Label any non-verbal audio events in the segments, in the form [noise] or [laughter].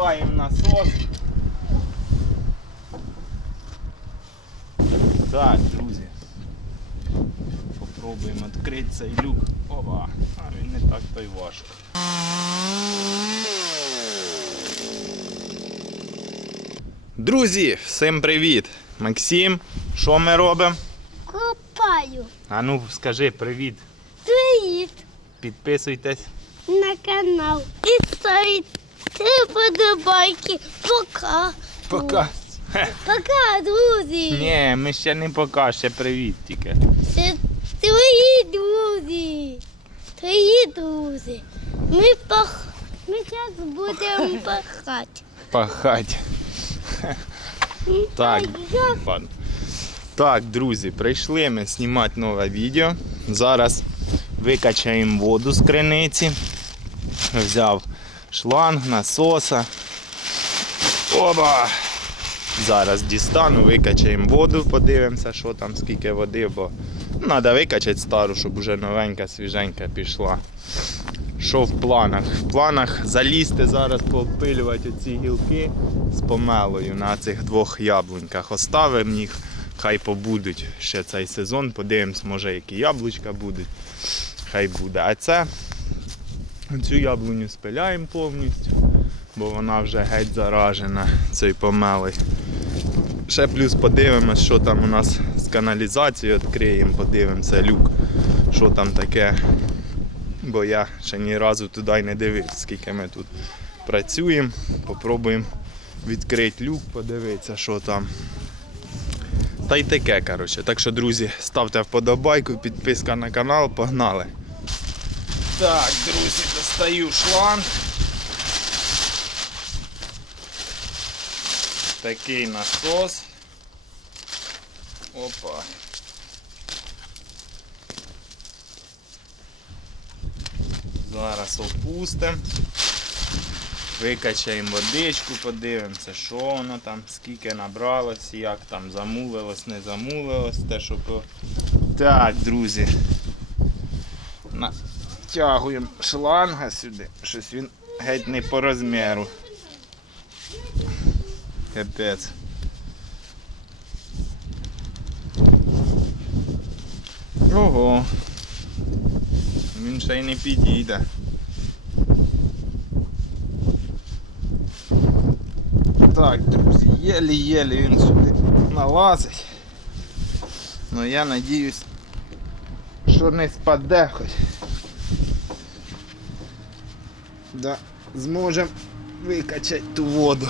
Спускаємо насос. Так, друзі. Попробуємо відкрити цей люк. Опа, а він не так то й важко. Друзі, всім привіт! Максим, що ми робимо? Копаю. А ну скажи привіт. Привіт Підписуйтесь. на канал. І ставте подобайки. Пока. Пока. Пока, друзі. Ні, ми ще не пока, ще привіт тільки. Це твої друзі. Твої друзі. Ми пах... Ми зараз будемо [laughs] пахати. Пахать. Так. Ладно. Так, друзі, прийшли ми знімати нове відео. Зараз викачаємо воду з криниці. Взяв шланг, насоса. Оба! Зараз дістану, викачаємо воду, подивимося, що там, скільки води, бо треба викачати стару, щоб вже новенька, свіженька пішла. Що в планах? В планах залізти зараз поопилювати оці гілки з помелою на цих двох яблуньках. Оставимо їх, хай побудуть ще цей сезон. Подивимось, може які яблучка будуть. Хай буде. А це цю яблуню спиляємо повністю, бо вона вже геть заражена цією помелою. Ще плюс подивимось, що там у нас з каналізацією відкриємо, подивимося люк, що там таке бо я ще ні разу туди не дивився, скільки ми тут працюємо. Попробуємо відкрити люк, подивитися, що там. Та й таке, коротше. Так що, друзі, ставте вподобайку, підписка на канал, погнали. Так, друзі, достаю шланг. Такий насос. Опа. Зараз опустимо. Викачаємо водичку, подивимося, що воно там, скільки набралось, як там замулилось, не замулилось. Те, що. Так, друзі. Натягуємо шланга сюди. Щось він геть не по розміру. Капець. Ого. Він ще й не підійде. Так, друзі, єлі-єлі він сюди налазить. Ну я надіюсь, що не спаде хоч. Да, зможемо викачати ту воду.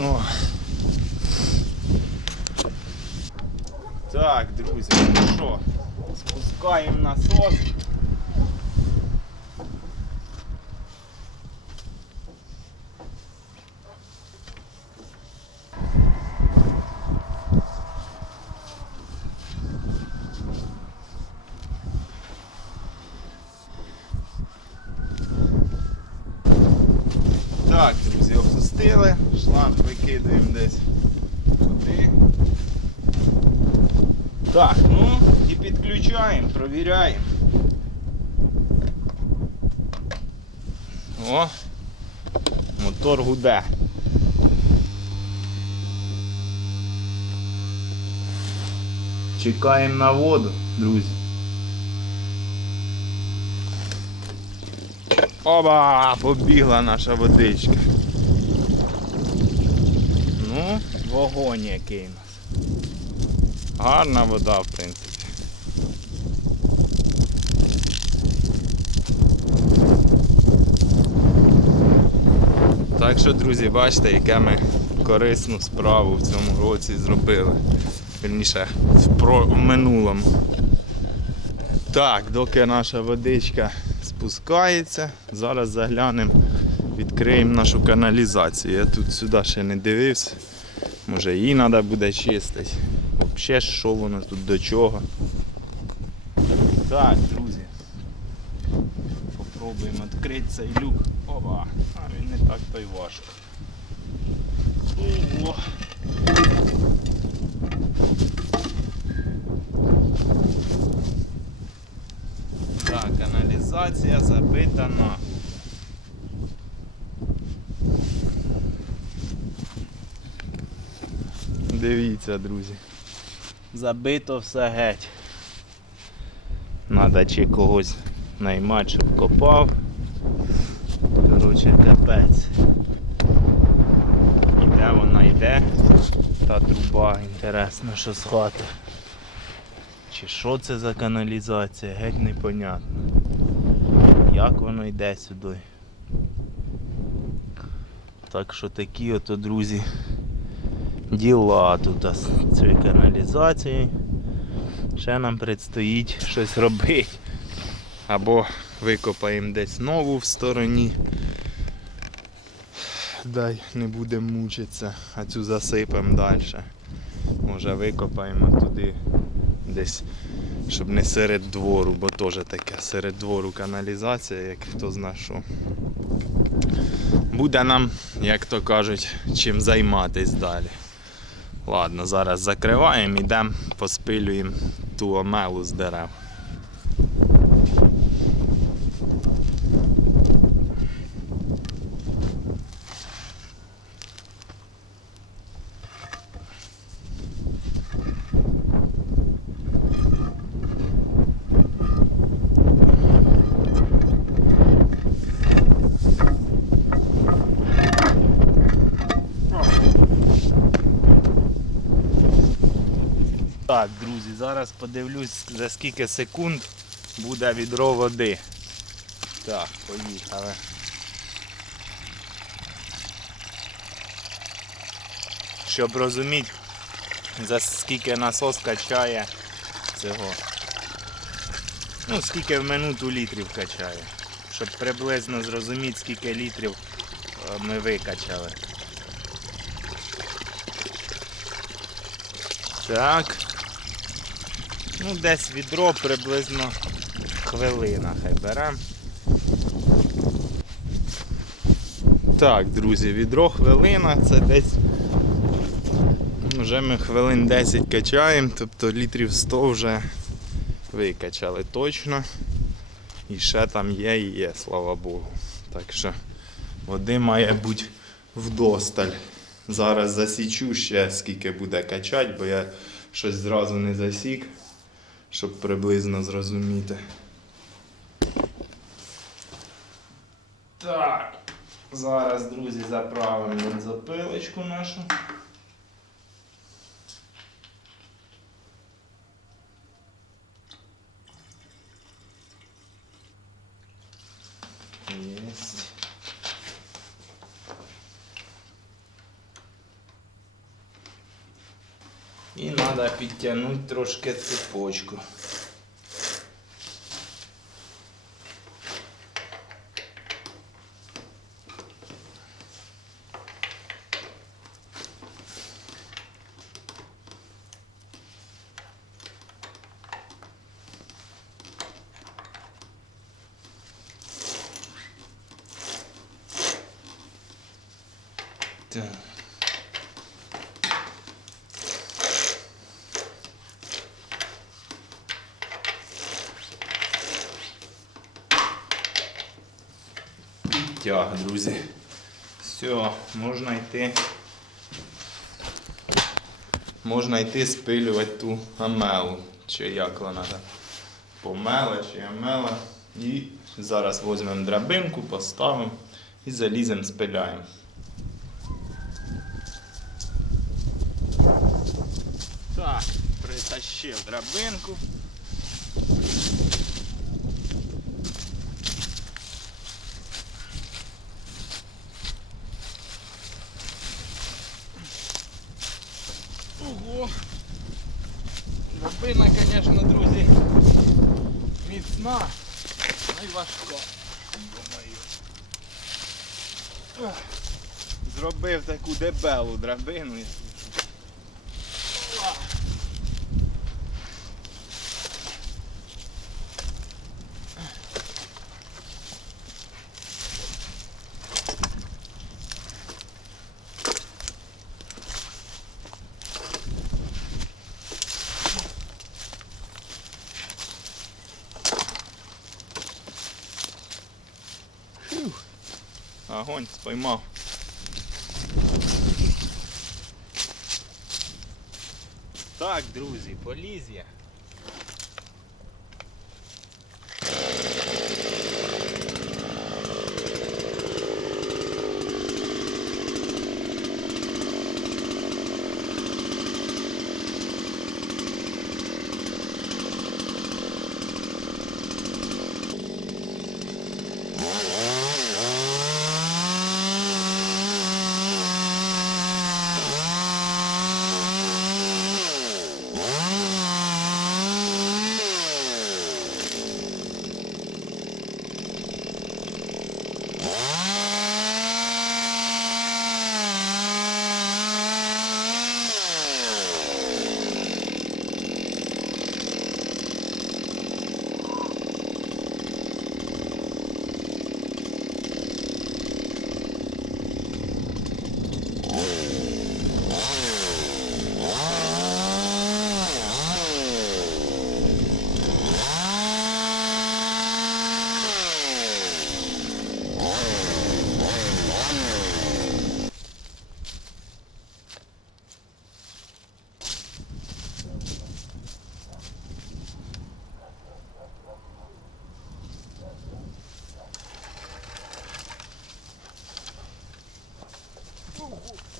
О. Так, друзі, ну що, спускаємо насос. Так, друзі, шланг викидаємо десь туди. Так, ну і підключаємо, провіряємо. О, мотор гуде. Чекаємо на воду, друзі. Оба! Побігла наша водичка. Ну, вогонь який у нас. Гарна вода, в принципі. Так що, друзі, бачите, яке ми корисну справу в цьому році зробили. Вірніше, в, про... в минулому. Так, доки наша водичка спускається, зараз заглянемо, відкриємо нашу каналізацію. Я тут сюди ще не дивився. Може її треба буде чистити. Взагалі що воно тут до чого. Так, друзі. Попробуємо відкрити цей люк. Опа, а він не так то й важко. Ого! Так, каналізація запитана. Дивіться, друзі. Забито все геть. Надо чи когось наймати, щоб копав. Коротше, капець. І де вона йде? Та труба, інтересно, що з хати. Чи що це за каналізація? Геть непонятно. Як воно йде сюди? Так що такі ото, друзі, діла тут з цією каналізацією. Ще нам предстоїть щось робити. Або викопаємо десь нову в стороні. Дай не будемо мучитися, а цю засипемо далі. Може викопаємо туди десь, щоб не серед двору, бо теж таке серед двору каналізація, як хто зна що. Буде нам, як то кажуть, чим займатись далі. Ладно, зараз закриваємо, йдемо, поспилюємо ту омелу з дерев. Так, друзі, зараз подивлюсь за скільки секунд буде відро води. Так, поїхали. Щоб розуміти, за скільки насос качає цього. Ну, скільки в минуту літрів качає. Щоб приблизно зрозуміти, скільки літрів е, ми викачали. Так. Ну, десь відро приблизно хвилина хай беремо. Так, друзі, відро хвилина, це десь вже ми хвилин 10 качаємо, тобто літрів 100 вже викачали точно. І ще там є і є, слава Богу. Так що води має бути вдосталь. Зараз засічу ще скільки буде качати, бо я щось зразу не засік, щоб приблизно зрозуміти. Так, зараз, друзі, заправимо запилочку нашу. І треба підтягнути трошки цепочку. Так. Підтяг, друзі. Все, можна йти. Можна йти спилювати ту амелу. Чи як вона там. Помела чи амела. І зараз візьмемо драбинку, поставимо і залізем спиляємо. Так, притащив драбинку. Ого! Драбина, звісно, друзі, міцна, ну і важка. Зробив таку дебелу драбину. Огонь споймав. Так, друзі, поліз я.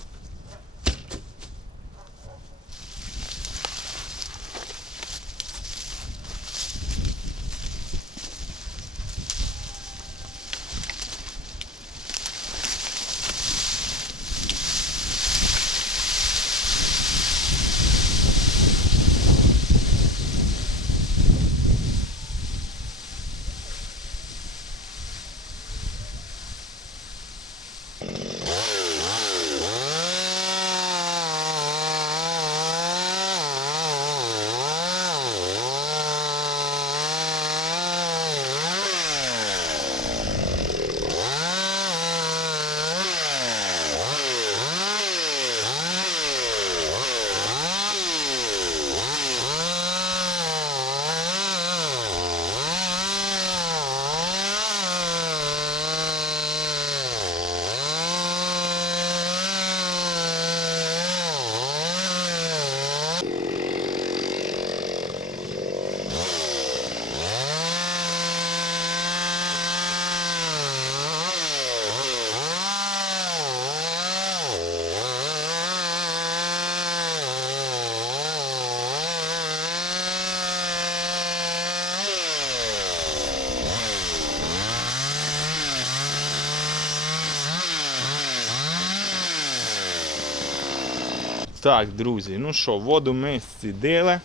Так, друзі, ну що, воду ми зцідили.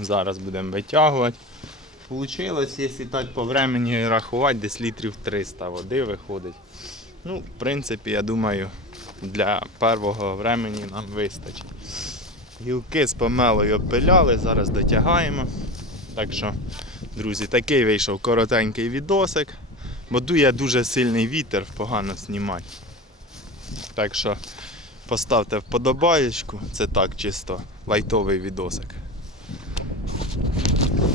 Зараз будемо витягувати. Получилось, якщо так по времені рахувати, десь літрів 300 води виходить. Ну, в принципі, я думаю, для першого времени нам вистачить. Гілки з помелою обпиляли, зараз дотягаємо. Так що, друзі, такий вийшов коротенький відосик. Бо дує дуже сильний вітер, погано знімати. Так що поставте вподобаєчку, це так чисто лайтовий відосик.